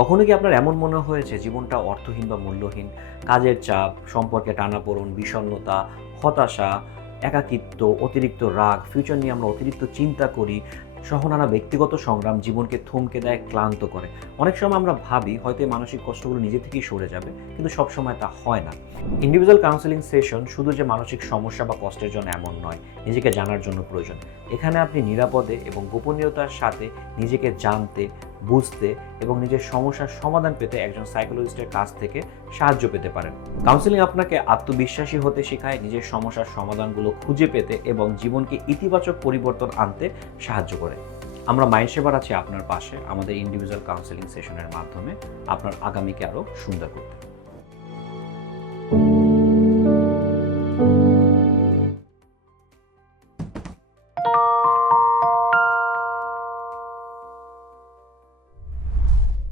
কখনো কি আপনার এমন মনে হয়েছে জীবনটা অর্থহীন বা মূল্যহীন? কাজের চাপ, সম্পর্কে টানাপোড়েন, বিষণ্ণতা, হতাশা, একাকিত্ব, অতিরিক্ত রাগ, ফিউচার নিয়ে আমরা অতিরিক্ত চিন্তা করি, সহ নানা ব্যক্তিগত সংগ্রাম জীবনকে থমকে দেয়, ক্লান্ত করে। অনেক সময় আমরা ভাবি হয়তো এই মানসিক কষ্টগুলো নিজে থেকেই সরে যাবে, কিন্তু সবসময় তা হয় না। ইন্ডিভিজুয়াল কাউন্সেলিং সেশন শুধু যে মানসিক সমস্যা বা কষ্টের জন্য এমন নয়, নিজেকে জানার জন্য প্রয়োজন। এখানে আপনি নিরাপদে এবং গোপনীয়তার সাথে নিজেকে জানতে, বুঝতে এবং নিজের সমস্যার সমাধান পেতে একজন সাইকোলজিস্টের কাছ থেকে সাহায্য পেতে পারেন। কাউন্সেলিং আপনাকে আত্মবিশ্বাসী হতে শেখায়, নিজের সমস্যার সমাধানগুলো খুঁজে পেতে এবং জীবনকে ইতিবাচক পরিবর্তন আনতে সাহায্য করে। আমরা মাইন্ড সেভার আছি আপনার পাশে, আমাদের ইন্ডিভিজুয়াল কাউন্সেলিং সেশনের মাধ্যমে আপনার আগামীকে আরও সুন্দর করতে।